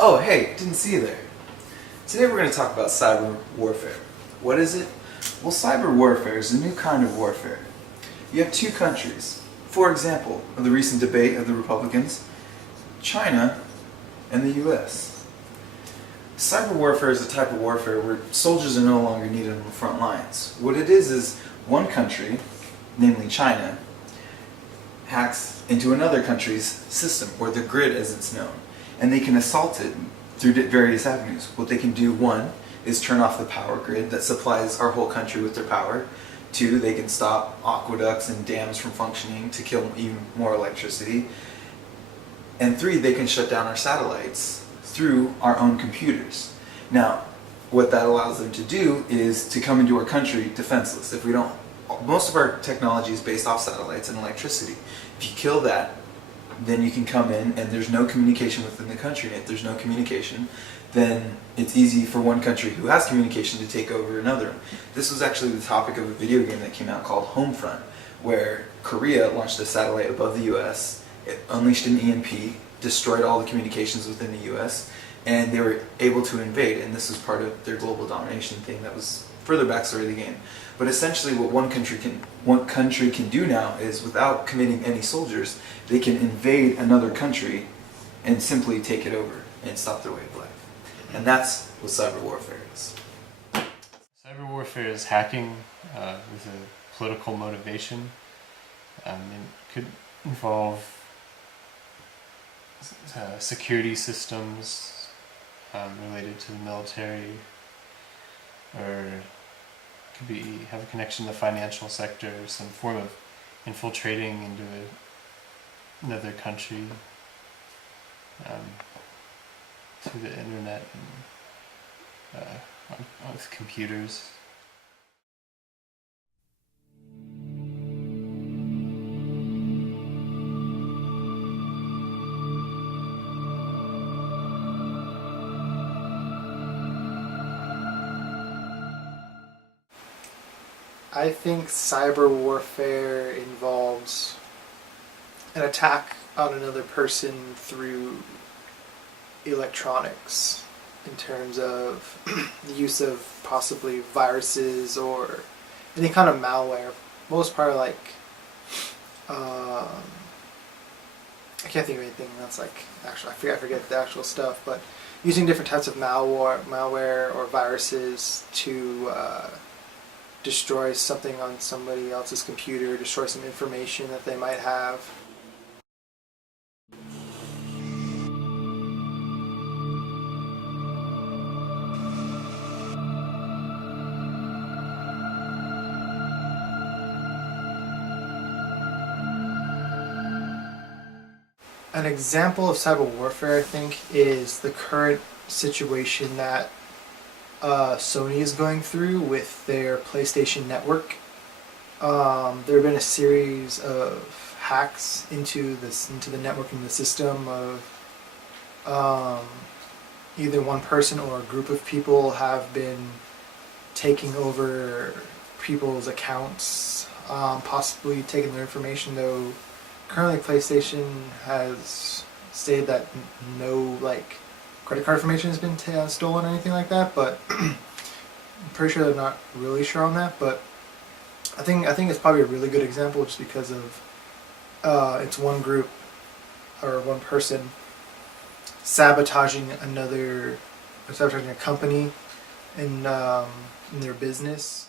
Oh, hey, didn't see you there. Today we're going to talk about cyber warfare. What is it? Well, cyber warfare is a new kind of warfare. You have two countries. For example, of the recent debate of the Republicans, China and the US. Cyber warfare is a type of warfare where soldiers are no longer needed on the front lines. What it is one country, namely China, hacks into another country's system, or the grid as it's known, and they can assault it through various avenues. What they can do, one, is turn off the power grid that supplies our whole country with their power. Two, they can stop aqueducts and dams from functioning to kill even more electricity. And three, they can shut down our satellites through our own computers. Now, what that allows them to do is to come into our country defenseless. If we don't, most of our technology is based off satellites and electricity. If you kill that, then you can come in and there's no communication within the country. And if there's no communication, then it's easy for one country who has communication to take over another. This was actually the topic of a video game that came out called Homefront, where Korea launched a satellite above the US, it unleashed an EMP, destroyed all the communications within the US, and they were able to invade, and this was part of their global domination thing. That was further backstory of the game. But essentially what one country can do now is, without committing any soldiers, they can invade another country and simply take it over and stop their way of life. And that's what cyber warfare is. Cyber warfare is hacking with a political motivation. It could involve security systems related to the military, or could have a connection to the financial sector, some form of infiltrating into another country through the internet and with computers. I think cyber warfare involves an attack on another person through electronics, in terms of the use of possibly viruses or any kind of malware. Most part, like I can't think of anything that's like actually I forget the actual stuff, but using different types of malware or viruses to destroy something on somebody else's computer, destroy some information that they might have. An example of cyber warfare, I think, is the current situation that Sony is going through with their PlayStation Network. There have been a series of hacks into the network and the system of either one person or a group of people have been taking over people's accounts, possibly taking their information, though currently PlayStation has stated that no credit card information has been stolen or anything like that, but I'm pretty sure they're not really sure on that. But I think it's probably a really good example just because of it's one group or one person sabotaging a company in their business.